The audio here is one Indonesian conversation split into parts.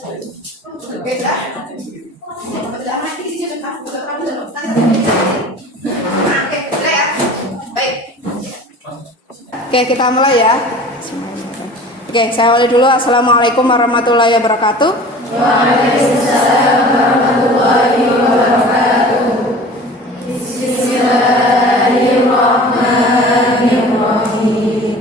Oke, kita mulai ya. Oke, saya awali dulu. Assalamualaikum warahmatullahi wabarakatuh. Waalaikumsalam warahmatullahi wabarakatuh. Bismillahirrahmanirrahim.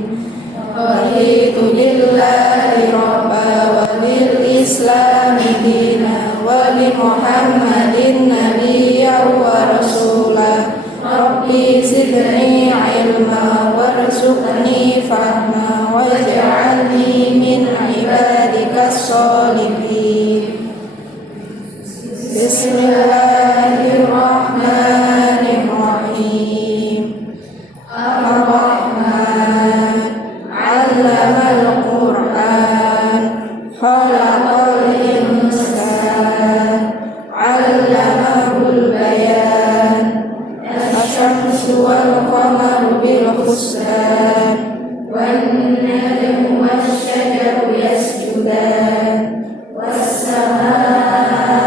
Raditu billahi rabba wa bil islami dina wa bi Muhammadin nabiyyan wa rasulah. Rabbi zidni ilma warzuqni fahma waj'alni min ibadikas sholihin. Bismillahirrahmanirrahim. Ar-Rahman 'allamal Qur'an, khalaqal insan, 'allamahul bayan. Asy-syamsu wal qamaru bil husban, wan najmu wasy-syajaru yasjudan, was-samaa'a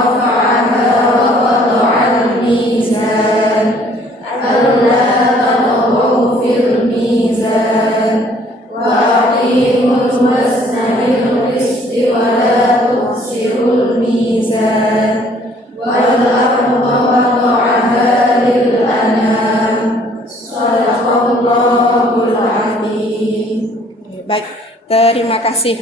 rafa'aha wa wada'al mizan, alla tatghaw fil mizan, wa aqimul wazna bil qisti wa la tukhsirul mizan, wal arda wada'aha lil anam. Shadaqallahul azim. Baik, terima kasih.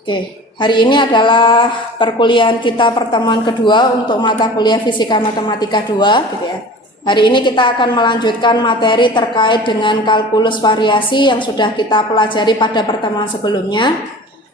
Oke, hari ini adalah perkuliahan kita pertemuan kedua untuk mata kuliah Fisika Matematika 2 gitu ya. Hari ini kita akan melanjutkan materi terkait dengan kalkulus variasi yang sudah kita pelajari pada pertemuan sebelumnya.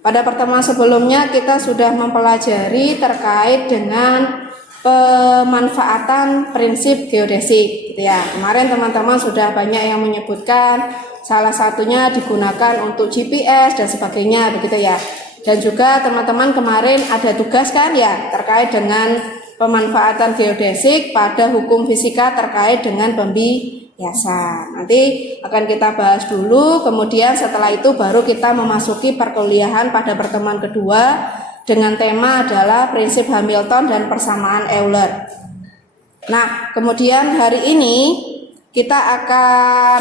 Pada pertemuan sebelumnya kita sudah mempelajari terkait dengan pemanfaatan prinsip geodesik gitu ya. Kemarin teman-teman sudah banyak yang menyebutkan salah satunya digunakan untuk GPS dan sebagainya begitu ya. Dan juga teman-teman kemarin ada tugas kan ya terkait dengan pemanfaatan geodesik pada hukum fisika terkait dengan pembiasan. Nanti akan kita bahas dulu, kemudian setelah itu baru kita memasuki perkuliahan pada pertemuan kedua dengan tema adalah prinsip Hamilton dan persamaan Euler. Nah, kemudian hari ini kita akan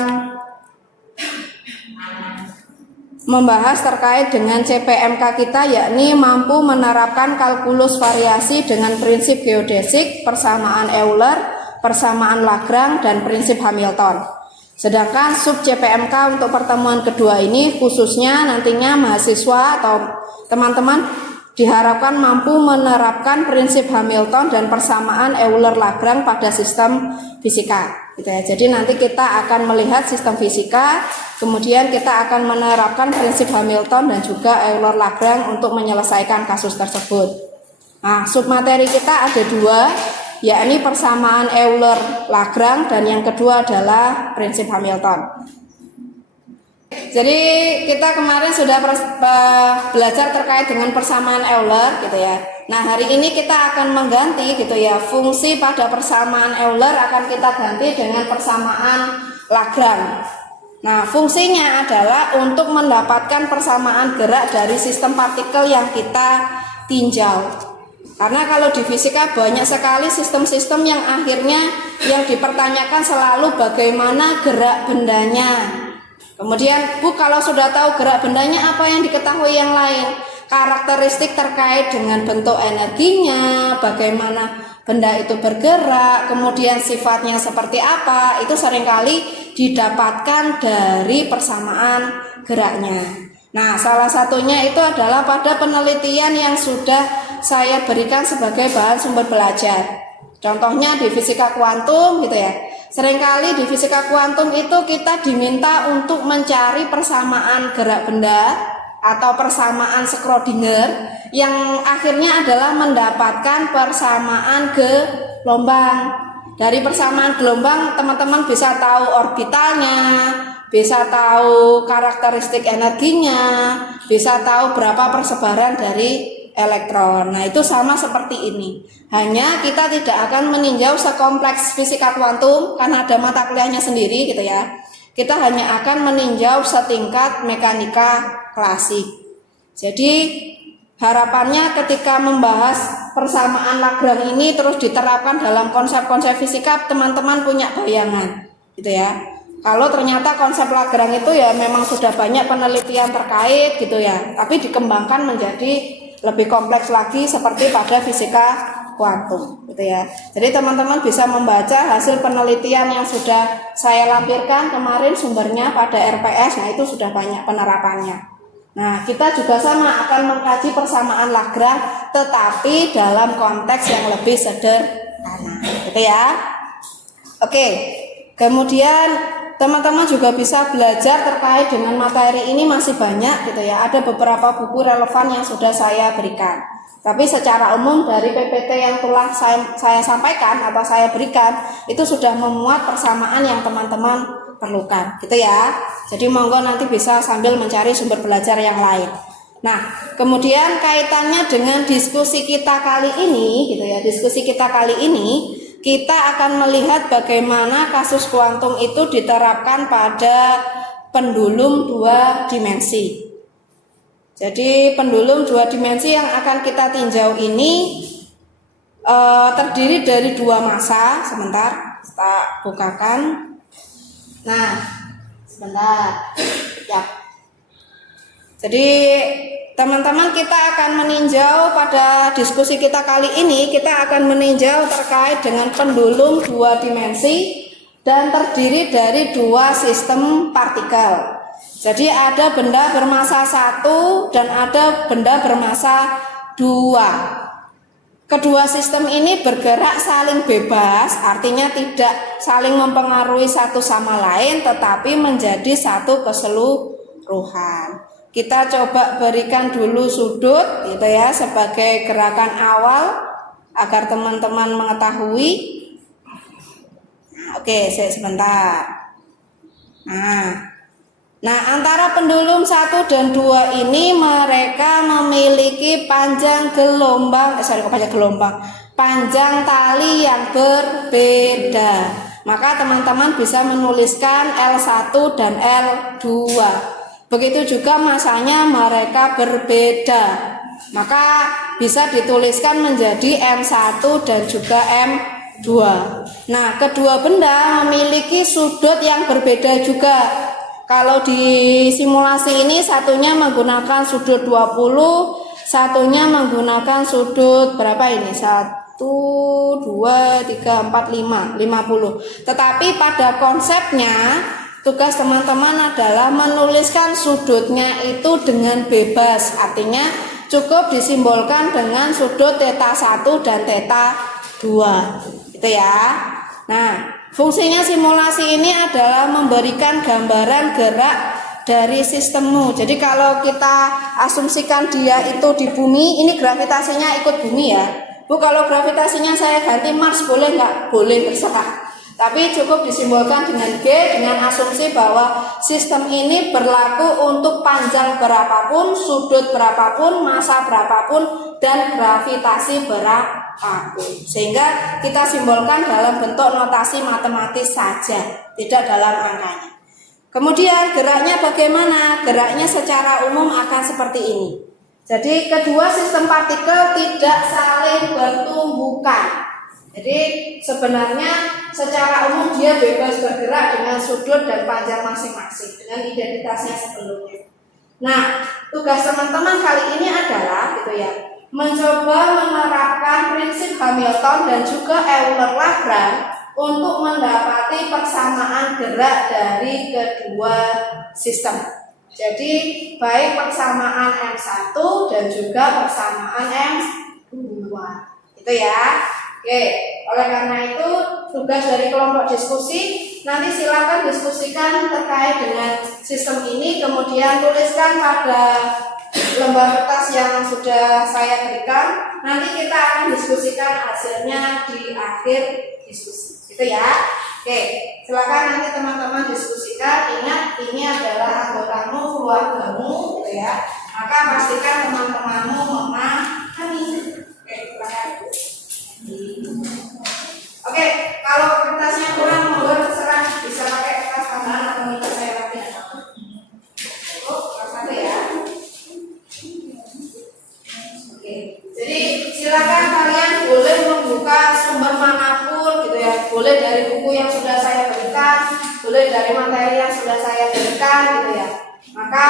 membahas terkait dengan CPMK kita, yakni mampu menerapkan kalkulus variasi dengan prinsip geodesik, persamaan Euler, persamaan Lagrange, dan prinsip Hamilton. Sedangkan sub CPMK untuk pertemuan kedua ini khususnya nantinya mahasiswa atau teman-teman diharapkan mampu menerapkan prinsip Hamilton dan persamaan Euler-Lagrange pada sistem fisika gitu ya. Jadi nanti kita akan melihat sistem fisika, kemudian kita akan menerapkan prinsip Hamilton dan juga Euler-Lagrange untuk menyelesaikan kasus tersebut. Nah, submateri kita ada dua, yakni persamaan Euler-Lagrange dan yang kedua adalah prinsip Hamilton. Jadi kita kemarin sudah belajar terkait dengan persamaan Euler gitu ya. Nah, hari ini kita akan mengganti gitu ya, fungsi pada persamaan Euler akan kita ganti dengan persamaan Lagrange. Nah, fungsinya adalah untuk mendapatkan persamaan gerak dari sistem partikel yang kita tinjau. Karena kalau di fisika banyak sekali sistem-sistem yang akhirnya yang dipertanyakan selalu bagaimana gerak bendanya. Kemudian, Bu, kalau sudah tahu gerak bendanya, apa yang diketahui yang lain? Karakteristik terkait dengan bentuk energinya, bagaimana benda itu bergerak, kemudian sifatnya seperti apa, itu seringkali didapatkan dari persamaan geraknya. Nah, salah satunya itu adalah pada penelitian yang sudah saya berikan sebagai bahan sumber belajar. Contohnya di fisika kuantum gitu ya. Seringkali di fisika kuantum itu kita diminta untuk mencari persamaan gerak benda atau persamaan Schrödinger yang akhirnya adalah mendapatkan persamaan gelombang. Dari persamaan gelombang teman-teman bisa tahu orbitalnya, bisa tahu karakteristik energinya, bisa tahu berapa persebaran dari elektron. Nah, itu sama seperti ini. Hanya kita tidak akan meninjau sekompleks fisika kuantum karena ada mata kuliahnya sendiri gitu ya. Kita hanya akan meninjau setingkat mekanika klasik. Jadi harapannya ketika membahas persamaan Lagrange ini terus diterapkan dalam konsep-konsep fisika, teman-teman punya bayangan, gitu ya. Kalau ternyata konsep Lagrange itu ya memang sudah banyak penelitian terkait, gitu ya, tapi dikembangkan menjadi lebih kompleks lagi seperti pada fisika kuantum, gitu ya. Jadi teman-teman bisa membaca hasil penelitian yang sudah saya lampirkan kemarin sumbernya pada RPS, nah itu sudah banyak penerapannya. Nah, kita juga sama akan mengkaji persamaan Lagrange tetapi dalam konteks yang lebih sederhana, gitu ya. Oke. Kemudian teman-teman juga bisa belajar terkait dengan materi ini masih banyak, gitu ya. Ada beberapa buku relevan yang sudah saya berikan. Tapi secara umum dari PPT yang telah saya sampaikan atau saya berikan itu sudah memuat persamaan yang teman-teman perlukan, gitu ya. Jadi monggo nanti bisa sambil mencari sumber belajar yang lain. Nah, kemudian kaitannya dengan diskusi kita kali ini, gitu ya. Diskusi kita kali ini kita akan melihat bagaimana kasus kuantum itu diterapkan pada pendulum 2 dimensi. Jadi pendulum 2 dimensi yang akan kita tinjau ini terdiri dari 2 massa. Sebentar, kita bukakan. Nah, sebentar. Ya. Jadi teman-teman, kita akan meninjau pada diskusi kita kali ini, kita akan meninjau terkait dengan pendulum 2 dimensi dan terdiri dari 2 sistem partikel. Jadi ada benda bermassa 1 dan ada benda bermassa 2. Kedua sistem ini bergerak saling bebas, artinya tidak saling mempengaruhi satu sama lain, tetapi menjadi satu keseluruhan. Kita coba berikan dulu sudut, gitu ya, sebagai gerakan awal agar teman-teman mengetahui. Oke, sebentar. Nah, antara pendulum 1 dan 2 ini mereka memiliki panjang panjang tali yang berbeda. Maka teman-teman bisa menuliskan L1 dan L2. Begitu juga masanya mereka berbeda. Maka bisa dituliskan menjadi M1 dan juga M2. Nah, kedua benda memiliki sudut yang berbeda juga. Kalau di simulasi ini satunya menggunakan sudut 20, satunya menggunakan sudut berapa ini? 1, 2, 3, 4, 5, 50. Tetapi pada konsepnya tugas teman-teman adalah menuliskan sudutnya itu dengan bebas. Artinya cukup disimbolkan dengan sudut θ 1 dan θ 2. Gitu ya. Nah, fungsinya simulasi ini adalah memberikan gambaran gerak dari sistemmu. Jadi kalau kita asumsikan dia itu di bumi, ini gravitasinya ikut bumi ya. Bu, kalau gravitasinya saya ganti Mars boleh nggak? Boleh, terserah. Tapi cukup disimbolkan dengan G dengan asumsi bahwa sistem ini berlaku untuk panjang berapapun, sudut berapapun, massa berapapun, dan gravitasi berapapun. Sehingga kita simbolkan dalam bentuk notasi matematis saja, tidak dalam angkanya. Kemudian geraknya bagaimana? Geraknya secara umum akan seperti ini. Jadi kedua sistem partikel tidak saling bertumbukan. Jadi sebenarnya secara umum dia bebas bergerak dengan sudut dan panjang masing-masing dengan identitasnya sebelumnya. Nah, tugas teman-teman kali ini adalah gitu ya, mencoba menerapkan prinsip Hamilton dan juga Euler-Lagrange untuk mendapati persamaan gerak dari kedua sistem. Jadi baik persamaan M1 dan juga persamaan M2. Gitu ya. Oke, oleh karena itu tugas dari kelompok diskusi nanti silakan diskusikan terkait dengan sistem ini, kemudian tuliskan pada lembar kertas yang sudah saya berikan. Nanti kita akan diskusikan hasilnya di akhir diskusi, gitu ya. Oke, silakan nanti teman-teman diskusikan. Ingat, ini adalah anggotamu, keluargamu, gitu ya. Maka pastikan teman-temanmu memahami. Oke, silakan. Oke, kalau kertasnya kurang monggo terserah, bisa pakai kertas tambahan atau minta saya lagi. Oh, kertas satu ya. dari materi yang sudah saya berikan gitu ya. Maka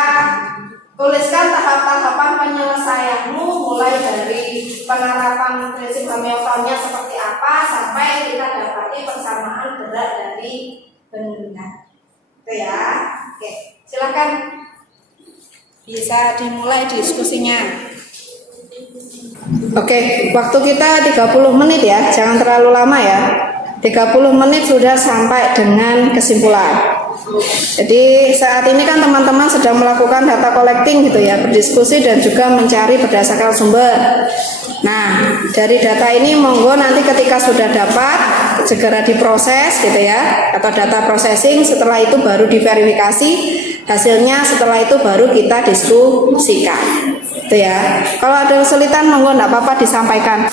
tuliskan tahap-tahapan penyelesaianmu mulai dari penerapan prinsip Hamiltonnya seperti apa sampai kita dapati persamaan gerak dari benda. Itu ya. Oke, silakan bisa dimulai diskusinya. Oke, waktu kita 30 menit ya, jangan terlalu lama ya. 30 menit sudah sampai dengan kesimpulan. Jadi saat ini kan teman-teman sedang melakukan data collecting gitu ya, berdiskusi dan juga mencari berdasarkan sumber. Nah, dari data ini monggo nanti ketika sudah dapat segera diproses gitu ya, atau data processing, setelah itu baru diverifikasi hasilnya, setelah itu baru kita diskusikan. Itu ya. Kalau ada kesulitan monggo enggak apa-apa disampaikan.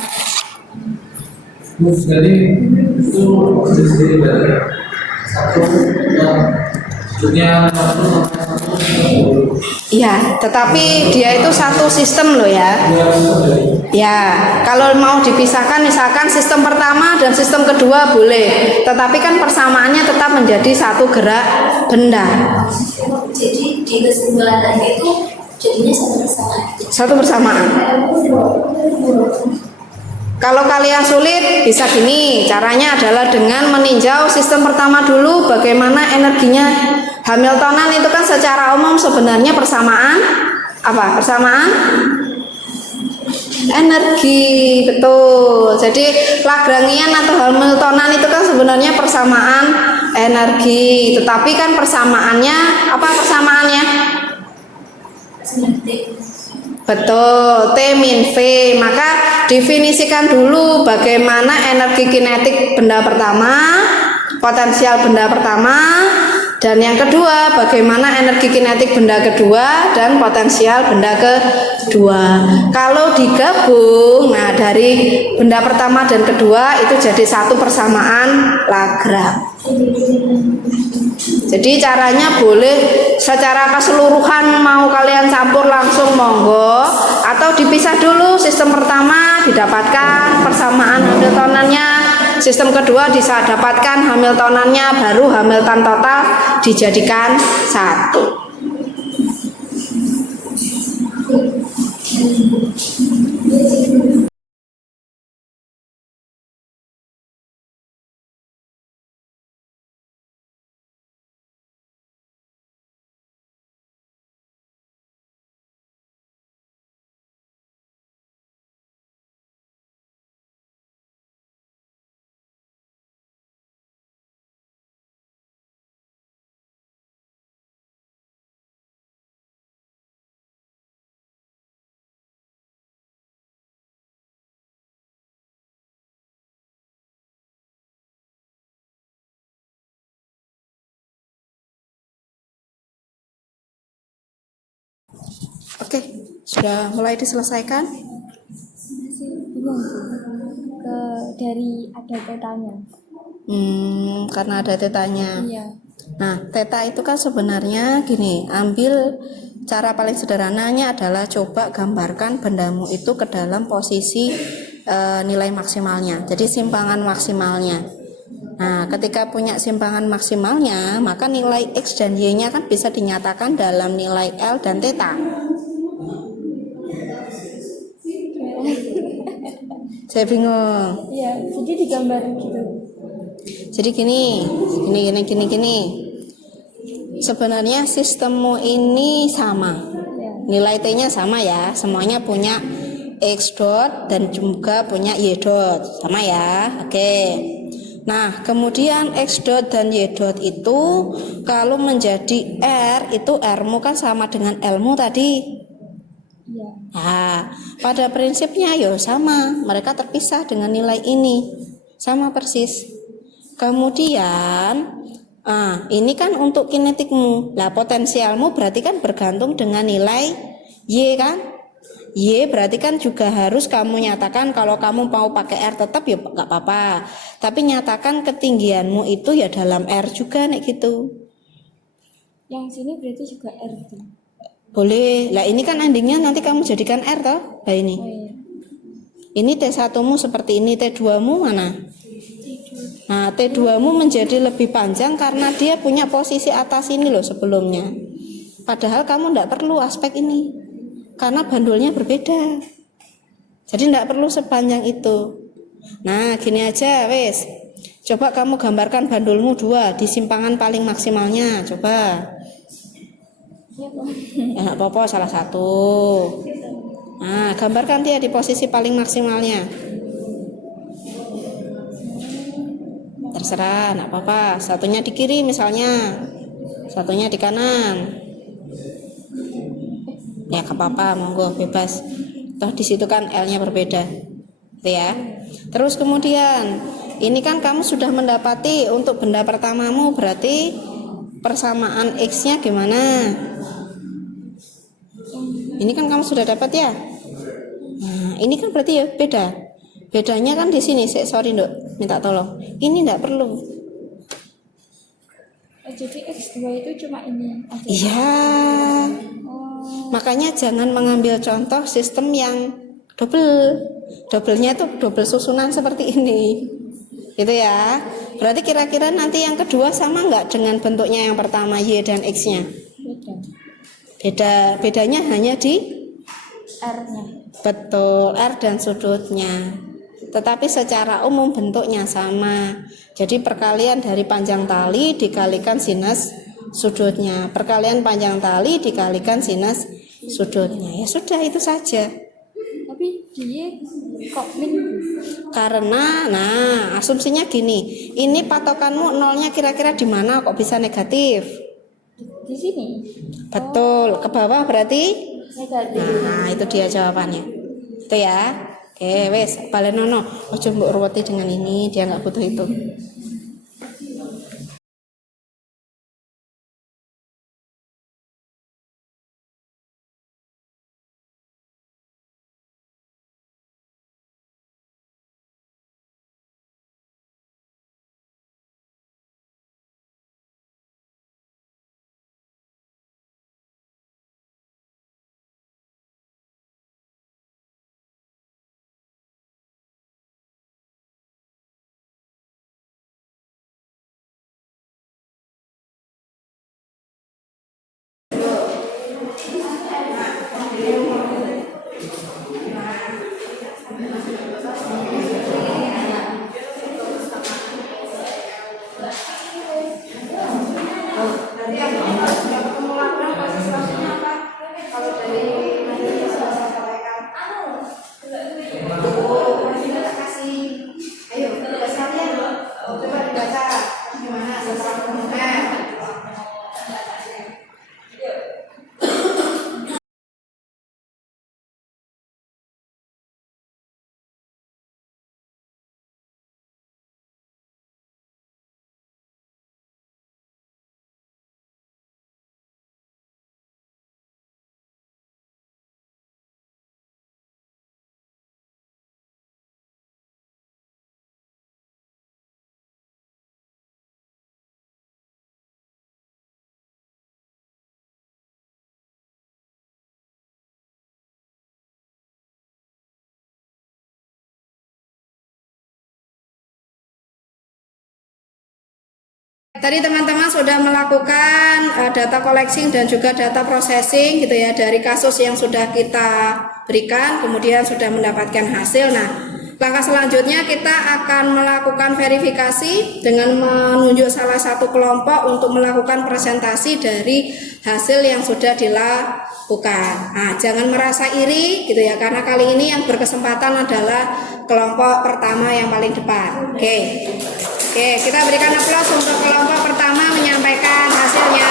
Jadi itu sendiri dari satu punya Iya, tetapi dia itu satu sistem loh ya. Ya, kalau mau dipisahkan misalkan sistem pertama dan sistem kedua boleh, tetapi kan persamaannya tetap menjadi satu gerak benda. Jadi di kesimpulan tadi itu jadinya Satu persamaan. Kalau kalian sulit bisa gini, caranya adalah dengan meninjau sistem pertama dulu bagaimana energinya. Hamiltonan itu kan secara umum sebenarnya persamaan apa? Persamaan energi, betul. Jadi Lagrangian atau Hamiltonan itu kan sebenarnya persamaan energi, tetapi kan persamaannya apa persamaannya? Betul, T min V. Maka definisikan dulu bagaimana energi kinetik benda pertama, potensial benda pertama, dan yang kedua bagaimana energi kinetik benda kedua dan potensial benda kedua. Kalau digabung, nah dari benda pertama dan kedua itu jadi satu persamaan Lagrange. Jadi caranya boleh secara keseluruhan, mau kalian campur langsung monggo, atau dipisah dulu sistem pertama didapatkan persamaan Hamiltonannya, sistem kedua bisa dapatkan Hamiltonannya, baru Hamilton total dijadikan satu. Oke, sudah mulai diselesaikan? Masih bingung dari ada tetanya. Karena ada tetanya. Iya. Nah, teta itu kan sebenarnya gini, ambil cara paling sederhananya adalah coba gambarkan bendamu itu ke dalam posisi nilai maksimalnya. Jadi simpangan maksimalnya. Nah, ketika punya simpangan maksimalnya, maka nilai X dan Y-nya kan bisa dinyatakan dalam nilai L dan theta. Saya bingung. Iya, jadi digambarin gitu. Jadi gini. Sebenarnya sistemmu ini sama. Ya. Nilai T-nya sama ya. Semuanya punya X dot dan juga punya Y dot. Sama ya. Oke. Nah, kemudian X dot dan Y dot itu kalau menjadi R, itu R-mu kan sama dengan L-mu tadi. Iya. Nah, pada prinsipnya ya sama, mereka terpisah dengan nilai ini, sama persis. Kemudian, ini kan untuk kinetikmu, lah potensialmu berarti kan bergantung dengan nilai Y kan? Y berarti kan juga harus kamu nyatakan kalau kamu mau pakai R tetap ya nggak apa-apa, tapi nyatakan ketinggianmu itu ya dalam R juga nek gitu. Yang sini berarti juga R gitu. Boleh. Lah ini kan endingnya nanti kamu jadikan R toh. Lah ini. Oh iya. Ini T1-mu seperti ini, T2-mu mana? T2. Nah, T2-mu menjadi lebih panjang karena dia punya posisi atas ini loh sebelumnya. Padahal kamu tidak perlu aspek ini karena bandulnya berbeda. Jadi tidak perlu sepanjang itu. Nah, gini aja wes. Coba kamu gambarkan bandulmu 2 di simpangan paling maksimalnya. Coba. Ya nggak apa-apa, salah satu. Nah, gambarkan dia di posisi paling maksimalnya. Terserah, nggak apa-apa. Satunya di kiri misalnya, satunya di kanan. Ya nggak apa-apa, monggo bebas. Toh di situ kan L-nya berbeda, gitu ya. Terus kemudian, ini kan kamu sudah mendapati untuk benda pertamamu, berarti persamaan X-nya gimana? Ini kan kamu sudah dapat ya. Nah, ini kan berarti ya beda. Bedanya kan di sini. Sorry Nduk, minta tolong. Ini enggak perlu. Jadi X2 itu cuma ini aja. Iya. Makanya jangan mengambil contoh sistem yang double. Doublenya itu double susunan seperti ini. Gitu ya. Berarti kira-kira nanti yang kedua sama enggak dengan bentuknya yang pertama Y dan X-nya? Bedanya hanya di R-nya. betul, R dan sudutnya. Tetapi secara umum bentuknya sama. Jadi perkalian dari panjang tali dikalikan sinus sudutnya. Perkalian panjang tali dikalikan sinus sudutnya. Ya sudah, itu saja. Tapi dia kok min? Karena asumsinya gini. Ini patokanmu nolnya kira-kira di mana kok bisa negatif? Di sini. Betul, ke bawah berarti Negatif. nah, itu dia jawabannya. Itu ya. Oke, wes, balenono. Ojo mbok ruweti dengan ini, dia nggak butuh itu. Tadi teman-teman sudah melakukan data collecting dan juga data processing gitu ya dari kasus yang sudah kita berikan, kemudian sudah mendapatkan hasil. Nah, langkah selanjutnya kita akan melakukan verifikasi dengan menunjuk salah satu kelompok untuk melakukan presentasi dari hasil yang sudah dilakukan. Nah, jangan merasa iri gitu ya, karena kali ini yang berkesempatan adalah kelompok pertama yang paling depan. Oke, kita berikan aplaus untuk kelompok pertama menyampaikan hasilnya.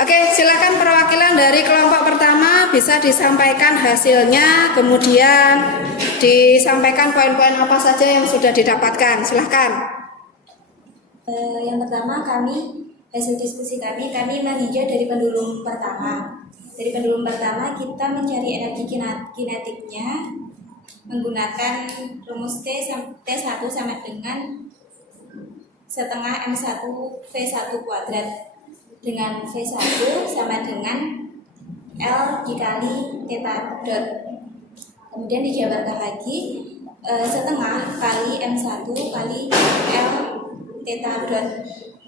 Oke, silakan perwakilan dari kelompok pertama bisa disampaikan hasilnya, kemudian disampaikan poin-poin apa saja yang sudah didapatkan. Silahkan. Yang pertama hasil diskusi kami meninjau dari pendulum pertama. Dari pendulum pertama kita mencari energi kinetiknya menggunakan rumus T1 sama dengan setengah M1 V1 kuadrat, dengan V1 sama dengan L dikali theta dot. Kemudian dijabarkan lagi setengah kali M1 kali L theta dot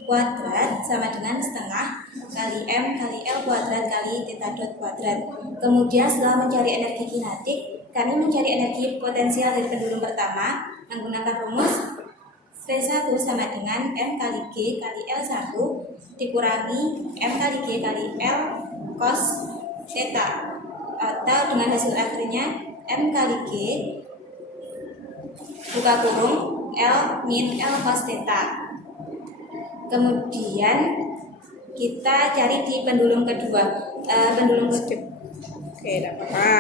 kuadrat sama dengan setengah kali M kali L kuadrat kali theta dot kuadrat. Kemudian setelah mencari energi kinetik, kami mencari energi potensial dari pendulum pertama menggunakan rumus V1 sama dengan M kali G kali L1 dikurangi M kali G kali L cos theta, atau dengan hasil akhirnya M kali G buka kurung L min L cos theta. Kemudian kita cari di pendulum kedua, pendulum kedua. Oke, tidak apa-apa.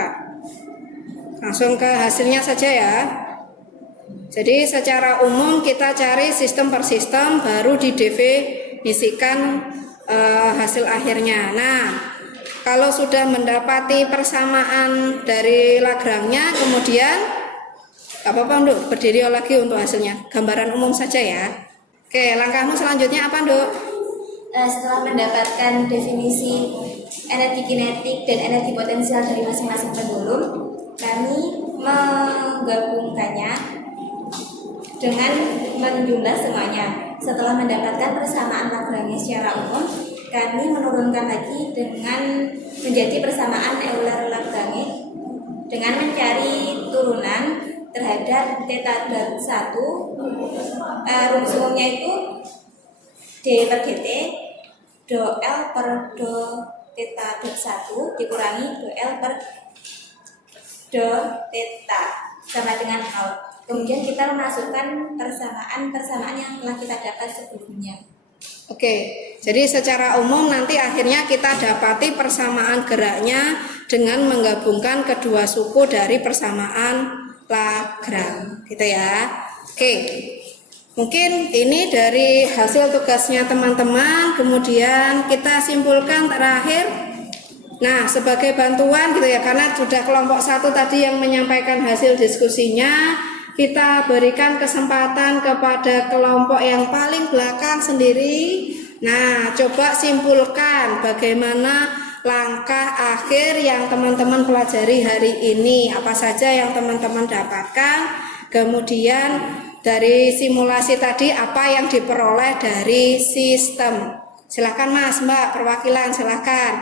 Langsung ke hasilnya saja ya. Jadi secara umum kita cari sistem per sistem, baru didefinisikan hasil akhirnya. Nah, kalau sudah mendapati persamaan dari Lagrange-nya, kemudian apa-apa Nduk, berdiri lagi untuk hasilnya. Gambaran umum saja ya. Oke, langkahmu selanjutnya apa Nduk? Setelah mendapatkan definisi energi kinetik dan energi potensial dari masing-masing pendulum, kami menggabungkannya dengan menjumlah semuanya. Setelah mendapatkan persamaan Lagrange secara umum, kami menurunkan lagi dengan menjadi persamaan Euler-Lagrange dengan mencari turunan terhadap theta dot 1. Rumus umumnya itu D per dt do L per do theta dot 1 dikurangi do L per do theta sama dengan 0. Kemudian kita memasukkan persamaan yang telah kita dapat sebelumnya. Oke, jadi secara umum nanti akhirnya kita dapati persamaan geraknya dengan menggabungkan kedua suku dari persamaan Lagrange, gitu ya. Oke, mungkin ini dari hasil tugasnya teman-teman. Kemudian kita simpulkan terakhir. Nah, sebagai bantuan gitu ya, karena sudah kelompok 1 tadi yang menyampaikan hasil diskusinya, kita berikan kesempatan kepada kelompok yang paling belakang sendiri. Nah, coba simpulkan bagaimana langkah akhir yang teman-teman pelajari hari ini, apa saja yang teman-teman dapatkan, kemudian dari simulasi tadi apa yang diperoleh dari sistem. Silakan Mas, Mbak, perwakilan silakan.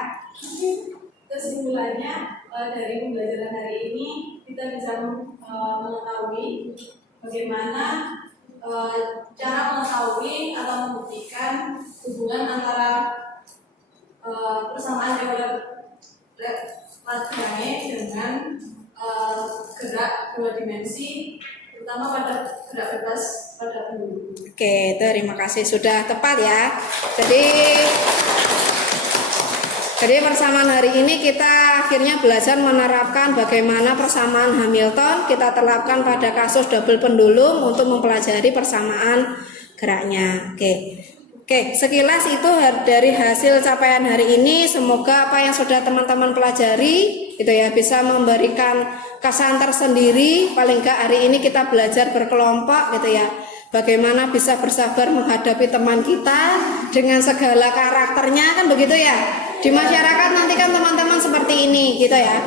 Kesimpulannya dari pembelajaran hari ini kita bisa mengetahui bagaimana cara mengetahui atau membuktikan hubungan antara persamaan Euler Lagrange dengan gerak dua dimensi, terutama pada gerak bebas pada pendulum. Oke, terima kasih, sudah tepat ya. Jadi persamaan hari ini kita akhirnya belajar menerapkan bagaimana persamaan Hamilton kita terapkan pada kasus double pendulum untuk mempelajari persamaan geraknya. Oke, sekilas itu dari hasil capaian hari ini. Semoga apa yang sudah teman-teman pelajari gitu ya bisa memberikan kesan tersendiri. Paling enggak hari ini kita belajar berkelompok gitu ya. Bagaimana bisa bersabar menghadapi teman kita dengan segala karakternya, kan begitu ya. Di masyarakat nanti kan teman-teman seperti ini gitu ya.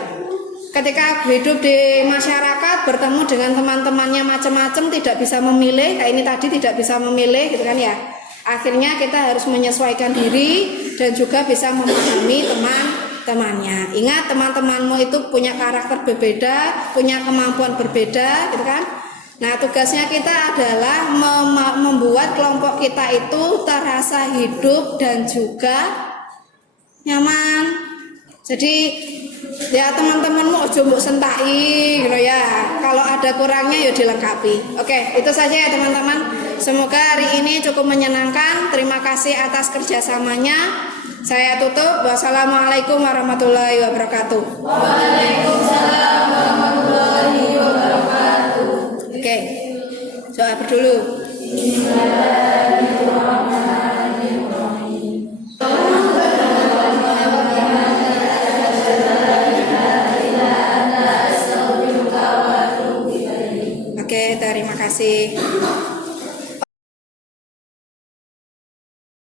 Ketika hidup di masyarakat bertemu dengan teman-temannya macam-macam, tidak bisa memilih, kayak ini tadi tidak bisa memilih gitu kan ya. Akhirnya kita harus menyesuaikan diri dan juga bisa memahami teman-temannya. Ingat, teman-temanmu itu punya karakter berbeda, punya kemampuan berbeda gitu kan. Nah, tugasnya kita adalah membuat kelompok kita itu terasa hidup dan juga nyaman. Jadi ya teman-temanmu ojo mbok sentai gitu ya. Kalau ada kurangnya ya dilengkapi. Oke, itu saja ya teman-teman. Semoga hari ini cukup menyenangkan. Terima kasih atas kerjasamanya. Saya tutup. Wassalamualaikum warahmatullahi wabarakatuh. Waalaikumsalam warahmatullahi wabarakatuh. Oke, doa dulu. Oke, terima kasih.